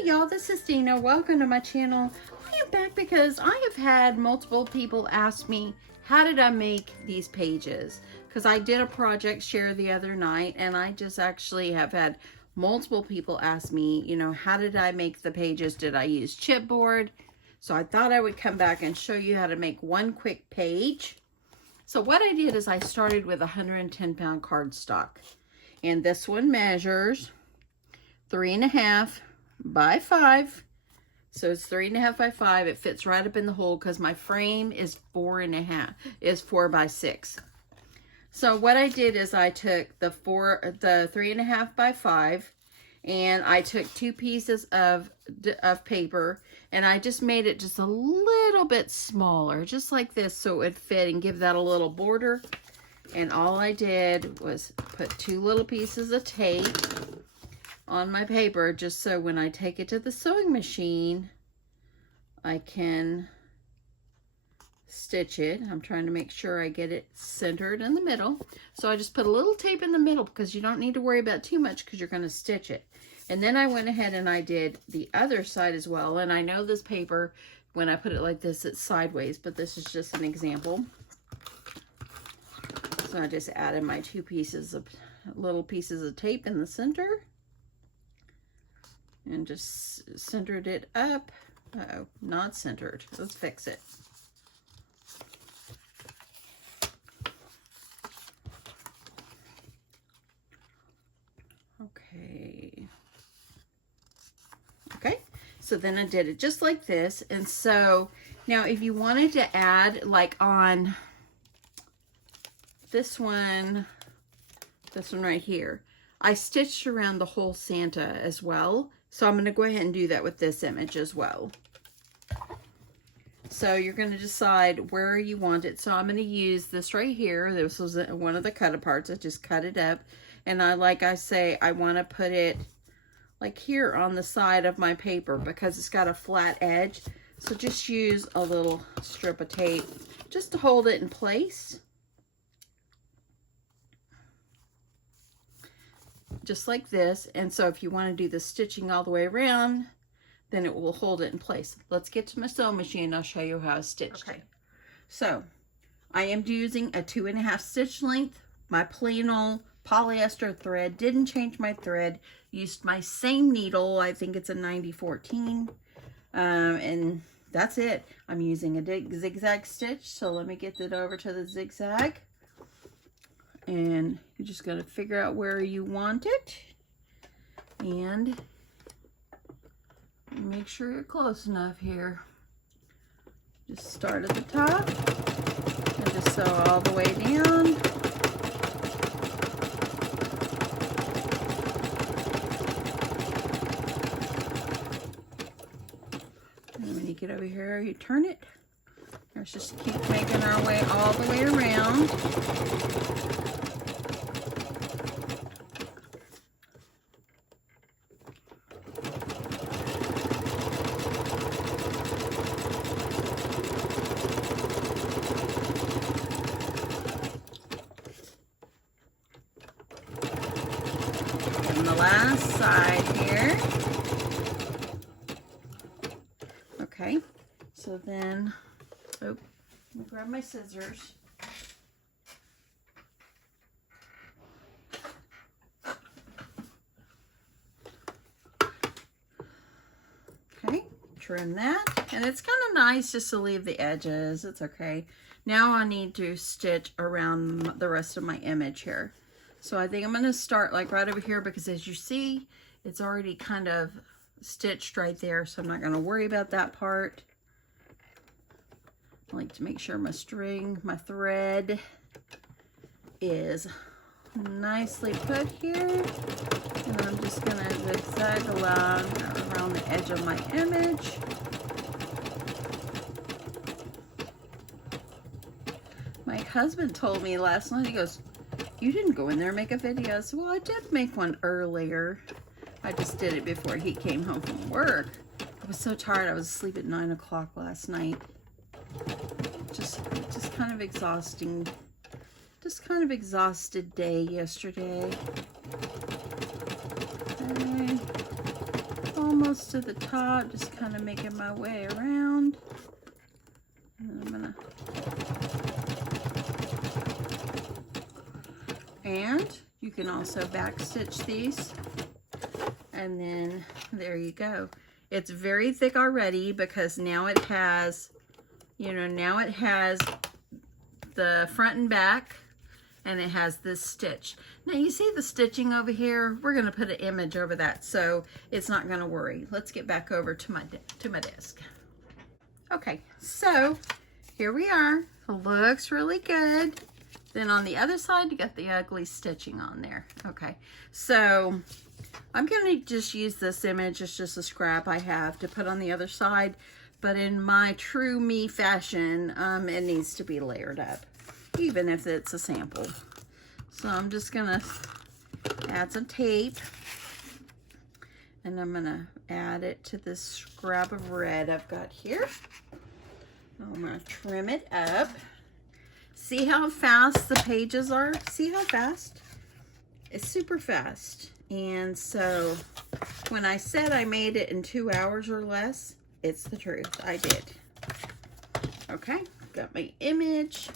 Hey y'all, this is Dina. Welcome to my channel. I am back because I have had multiple people ask me, how did I make these pages? Because I did a project share the other night and I just actually have had multiple people ask me, how did I make the pages? Did I use chipboard? So I thought I would come back and show you how to make one quick page. So what I did is I started with 110-pound cardstock. And this one measures 3.5 by 5. So it's 3.5 by 5. It fits right up in the hole because my frame is 4 by 6. So what I did is I took the 3.5 by 5, and I took 2 pieces of paper, and I just made it just a little bit smaller, just like this, so it would fit and give that a little border. And all I did was put 2 little pieces of tape on my paper, just so when I take it to the sewing machine, I can stitch it. I'm trying to make sure I get it centered in the middle. So I just put a little tape in the middle because you don't need to worry about too much because you're going to stitch it. And then I went ahead and I did the other side as well. And I know this paper, when I put it like this, it's sideways, but this is just an example. So I just added my 2 little pieces of tape in the center and just centered it up. Uh-oh, not centered. Let's fix it. Okay, so then I did it just like this. And so now if you wanted to add, like on this one right here, I stitched around the whole Santa as well. So I'm going to go ahead and do that with this image as well. So you're going to decide where you want it. So I'm going to use this right here. This was one of the cut aparts. I just cut it up. And I want to put it like here on the side of my paper because it's got a flat edge. So just use a little strip of tape just to hold it in place. Just like this. And so if you want to do the stitching all the way around, then it will hold it in place. Let's get to my sewing machine and I'll show you how I stitched it. So I am using a 2.5 stitch length. My plain old polyester thread, didn't change my thread, used my same needle. I think it's a 9014, and that's it. I'm using a zigzag stitch, so let me get it over to the zigzag. And you're just going to figure out where you want it and make sure you're close enough here. Just start at the top and just sew all the way down. And when you get over here, you turn it. Let's just keep making our way all the way around. And the last side here. Okay, so then, let me grab my scissors. Okay, trim that. And it's kind of nice just to leave the edges. It's okay. Now I need to stitch around the rest of my image here. So I think I'm going to start like right over here because as you see, it's already kind of stitched right there. So I'm not going to worry about that part. I like to make sure my thread is nicely put here. And I'm just going to zigzag around the edge of my image. My husband told me last night, he goes, "You didn't go in there and make a video." I said, "Well, I did make one earlier. I just did it before he came home from work." I was so tired. I was asleep at 9 o'clock last night. Just kind of exhausting. Just kind of exhausted day yesterday. Okay. almost to the top, just kind of making my way around. And I'm gonna, and you can also back stitch these, and then there you go. It's very thick already because now it has, you know, now it has the front and back, and it has this stitch. Now you see the stitching over here? We're gonna put an image over that so it's not gonna worry. Let's get back over to my desk. Okay, so here we are. Looks really good. Then on the other side, you got the ugly stitching on there. Okay, so I'm gonna just use this image. It's just a scrap I have to put on the other side, but in my true me fashion, it needs to be layered up, even if it's a sample. So I'm just gonna add some tape, and I'm gonna add it to this scrap of red I've got here. I'm gonna trim it up. See how fast the pages are? See how fast? It's super fast. And so when I said I made it in 2 hours or less, it's the truth. I did. Okay, got my image.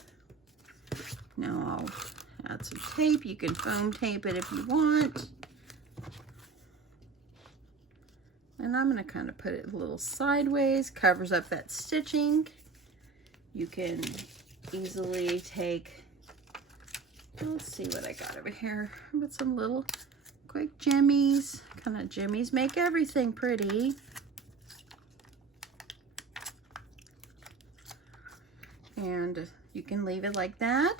Now I'll add some tape. You can foam tape it if you want. And I'm gonna kind of put it a little sideways, covers up that stitching. You can easily take, let's see what I got over here. I've got some little quick jimmies. Kind of jimmies make everything pretty. And you can leave it like that.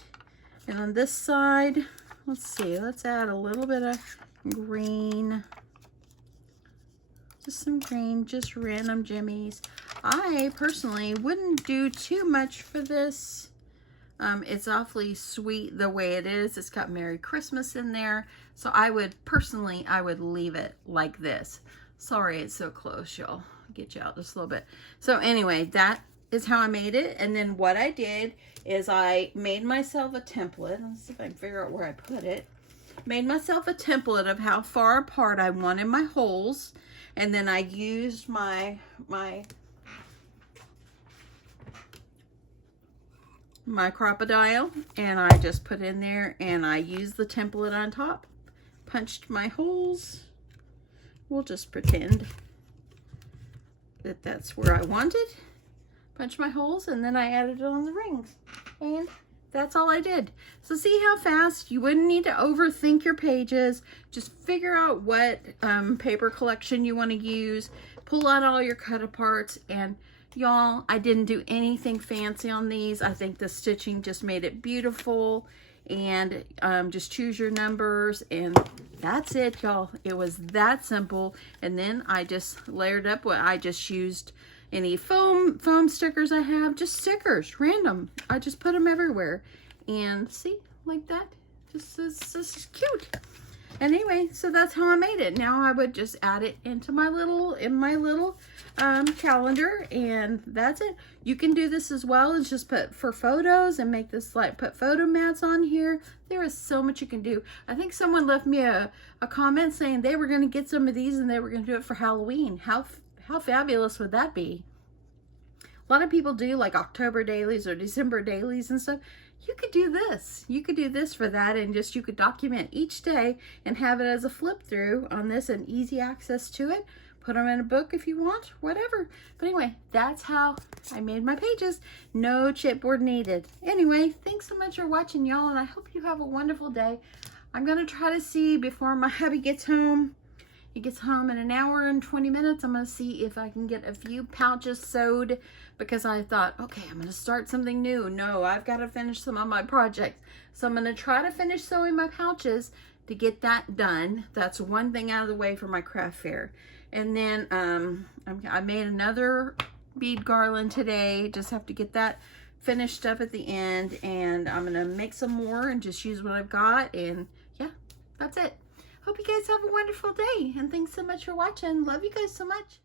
And on this side, let's see, let's add a little bit of green. Just some green, just random jimmies. I personally wouldn't do too much for this. It's awfully sweet the way it is. It's got Merry Christmas in there. So I would leave it like this. Sorry, it's so close, y'all. Get you out just a little bit. So anyway, that is how I made it. And then what I did is I made myself a template. Let's see if I can figure out where I put it. Made myself a template of how far apart I wanted my holes. And then I used my crocodile, and I just put in there, and I used the template on top, punched my holes. We'll just pretend that that's where I wanted. Punch my holes, and then I added it on the rings, and that's all I did. So see how fast? You wouldn't need to overthink your pages. Just figure out what paper collection you want to use, pull out all your cut aparts, and y'all, I didn't do anything fancy on these. I think the stitching just made it beautiful, and just choose your numbers, and that's it, y'all. It was that simple. And then I just layered up what I just used. Any foam stickers I have, just stickers, random. I just put them everywhere, and see, like that. This is cute. Anyway, so that's how I made it. Now I would just add it into my little calendar, and that's it. You can do this as well as just put for photos and make this, like, put photo mats on here. There is so much you can do. I think someone left me a comment saying they were going to get some of these and they were going to do it for Halloween. How fabulous would that be? A lot of people do like October dailies or December dailies and stuff. You could do this. You could do this for that, and just you could document each day and have it as a flip through on this and easy access to it. Put them in a book if you want, whatever. But anyway, that's how I made my pages. No chipboard needed. Anyway, thanks so much for watching, y'all, and I hope you have a wonderful day. I'm going to try to see before my hubby gets home. He gets home in an hour and 20 minutes. I'm going to see if I can get a few pouches sewed, because I thought, okay, I'm going to start something new. No, I've got to finish some of my projects. So I'm going to try to finish sewing my pouches to get that done. That's one thing out of the way for my craft fair. And then I made another bead garland today. Just have to get that finished up at the end. And I'm going to make some more and just use what I've got. And yeah, that's it. Hope you guys have a wonderful day, and thanks so much for watching. Love you guys so much.